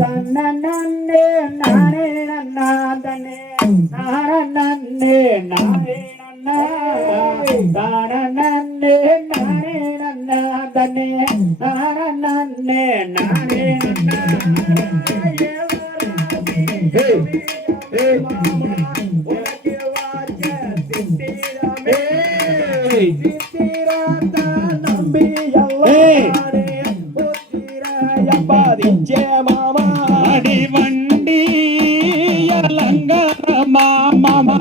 தன்னே நானே நன்னா தன்னே நானே நானே நன்னா தானே நானே நன்னா தன்னே நானே நானே நன்னா. உனக்கு வாச்ச திட்டிடமே. அலங்கார மாமா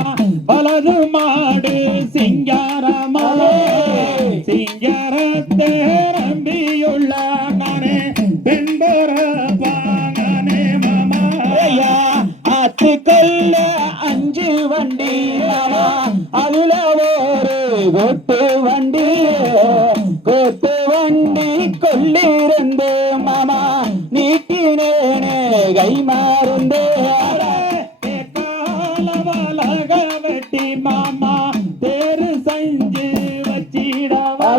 வளரு மாடு சிங்காரமா சிங்கார தேரம்பியுள்ள நானே பெண்பர பானே மாமா. ஐயா கல்ல அஞ்சு வண்டி மாமா. அதுல வெட்டி மாமா தேரு செஞ்சு வச்சிடவா.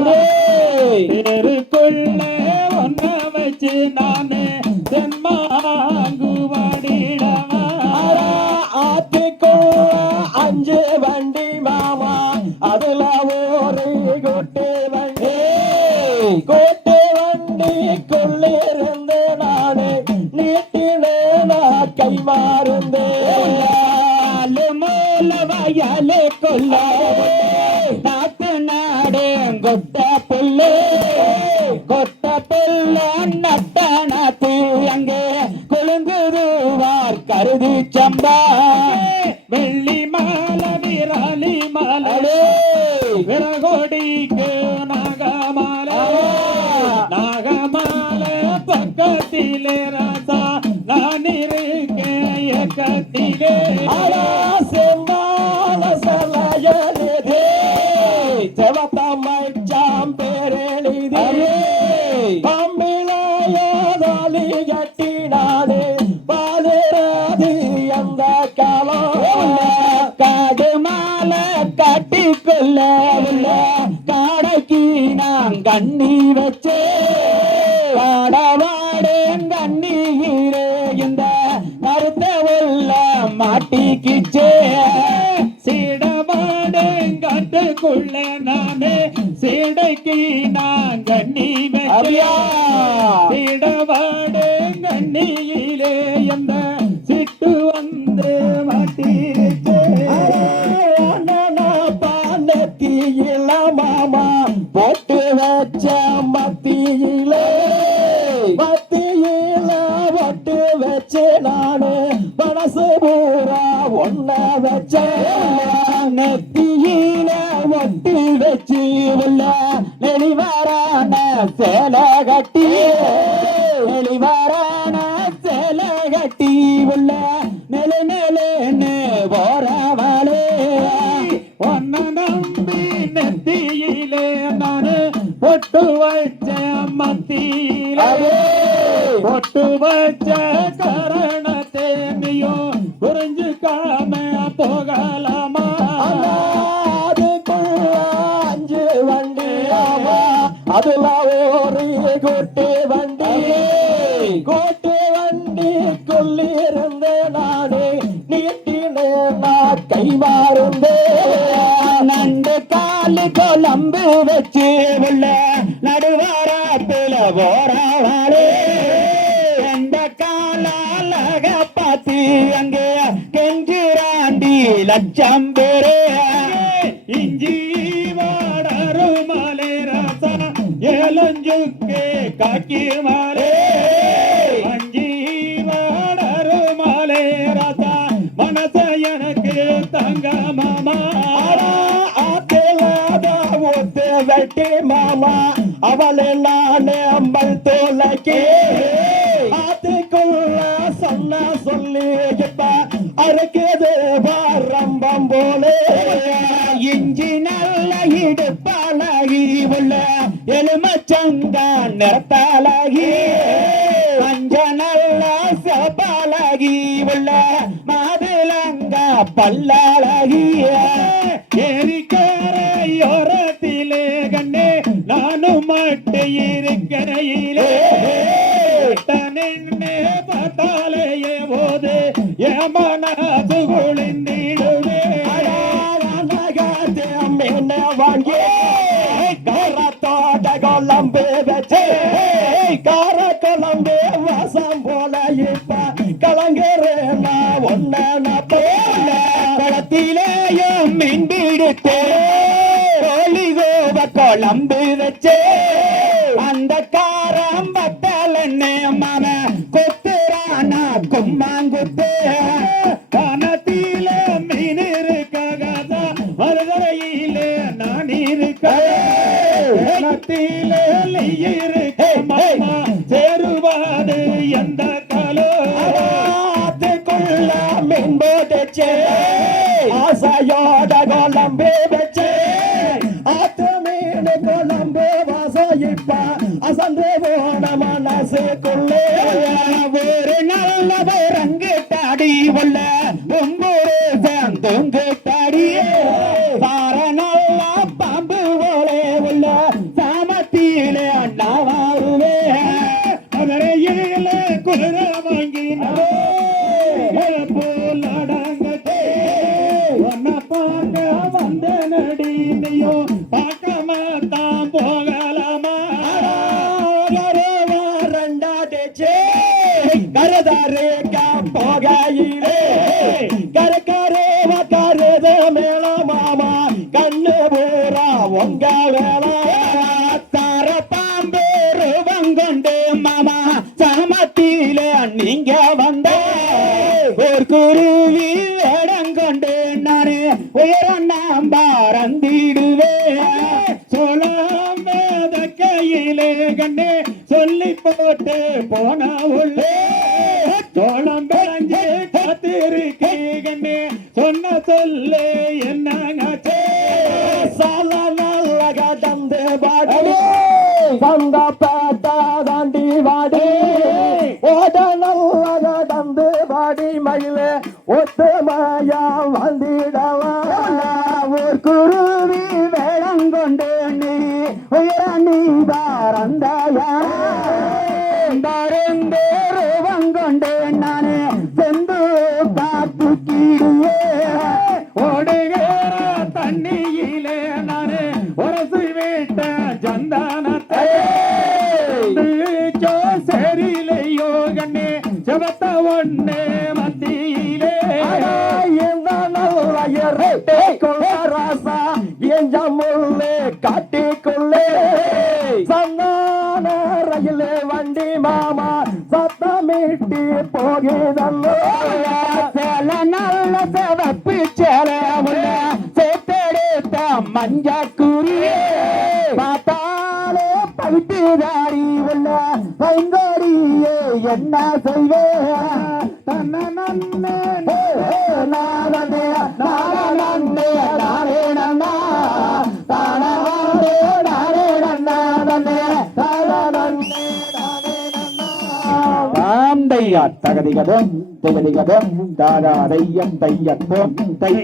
தேருக்குள்ள ஒன்ன வச்சு நானே தென்மாங்கு வாடிடவா ஆத்துக்குள்ள அஞ்சு வண்டி மாமா கொல்ல நாட்டு நாடு கொட்ட புல்லு. கொட்ட புல்ல நட்ட நாத்து. அங்கே கொழுங்குதுவார் கருதி சம்பா. வெள்ளி மாலை விராலி மாலை. விரகோடிக்கு நாகமாலை. நாகமாலை பக்கத்திலே ராசா. நான் இருக்கேன் இயக்கத்திலே. செவத்தம்மைச்சாம் பேரெளிதே பம்பிளையோதாலி கட்டினானே. பாதுராது அந்த காலம் காடு மாலை கட்டிக்கொள்ள காடைக்கு நான் கண்ணி வச்சே. காடவாடு கண்ணீரே இந்த கருத்த உள்ள மாட்டிக்கிச்சே. கட்டுக்குள்ள நானே சீடைக்கு நான் கண்ணி சீடவாடு கண்ணியிலே எந்த சிட்டு வந்து பாண்டத்தியில மாமா போட்டு வச்ச மத்தியிலே. மத்தியில போட்டு வச்சு நானு மனசு நெளிவாரான சேலை கட்டி உள்ள நிலை நிலைன்னு போறவளே. ஒன்ன நம்பி நெத்தியிலே நானு பொட்டு வச்ச மத்தியிலே. பொட்டு வச்ச கரணத்தை நீயும் புரிஞ்சுக்காம போகலாமா? அதுக்குள்ள அஞ்சு வண்டி ஆமா. அதுல ஒரு கோட்டு வண்டி பார்த்து அங்கே. கெஞ்சுராண்டி லட்சம் பேரு. இஞ்சி வாடரும் மலை ராசா. ஏலஞ்சுக்கே காக்கி மாலே அஞ்சி வாடரும் மலை ராசா. மனச எனக்கு தங்க மாமா. ஒத்து வெட்டி மாமா. அவளெல்லாம் அறுக்குது பாரம்பம் போலே. இஞ்சி நல்ல இடுப்பாலாகி உள்ள எலுமச்சந்தான் நிறத்தாலாகி. பஞ்ச நல்ல சபாலாகி உள்ள மாதுளங்க பல்லாலாகிய எரிக்காரையோரத்திலே கண்ணே நானும் மட்டு இருக்கிறையிலே நின்று பார்த்தாலேயே போது ஏமான மீன் வாங்கி காரத்தோட குழம்பு வச்சு கார குழம்பு வாசம் போல இப்ப கலங்குறேன் நான் ஒன்ன போல குளத்திலேயும் மின்பிடித்து கோழி கோவ குழம்பு வச்சு அந்த காரம் பத்தலன்னு மன கனத்திலே நீ இருக்க மாமா. சேருவாது எந்த காலோ. அதுக்குள்ள மீன் போட்டுச்சு ஆசையோட குழம்பு வச்சு. ஆத்து மீன் குழம்பு வாசம் இப்ப அசந்து போன மனசுக்குள்ளே. ஒரு நல்ல பேரங்கு நீங்க வந்த. ஒரு குருவி வேடங்கொண்டு நானே. உயரம் நாம் பறந்திடுவே போட்டு போன உள்ளே. சோளம் பிறஞ்சு காத்திருக்கே கண்ணே சொன்ன சொல்லு என்னங்காச்சே சால நல்ல கடந்து பாடி. சந்த பேட்ட தாண்டி வாடி. ஓட நல்ல கடந்து பாடி. மயிலே ஒத்துமையா வந்திடவா. ஒரு குருவி வேளங்கொண்டு நீ உயர நீ பறந்தாயா பறந்து ரூபங்கொண்டு நானே. போகிறதல்லோ சேல நல்ல சிவப்பு சேல உள்ள சேத்தெடுத்த மஞ்ச குறியே பார்த்தாலே பவிட்டுதாரி உள்ள பைங்கோடியே என்ன செய்வே? தகதிகதம் திகதிகதம் தாராதையம் தையத்தோம் தை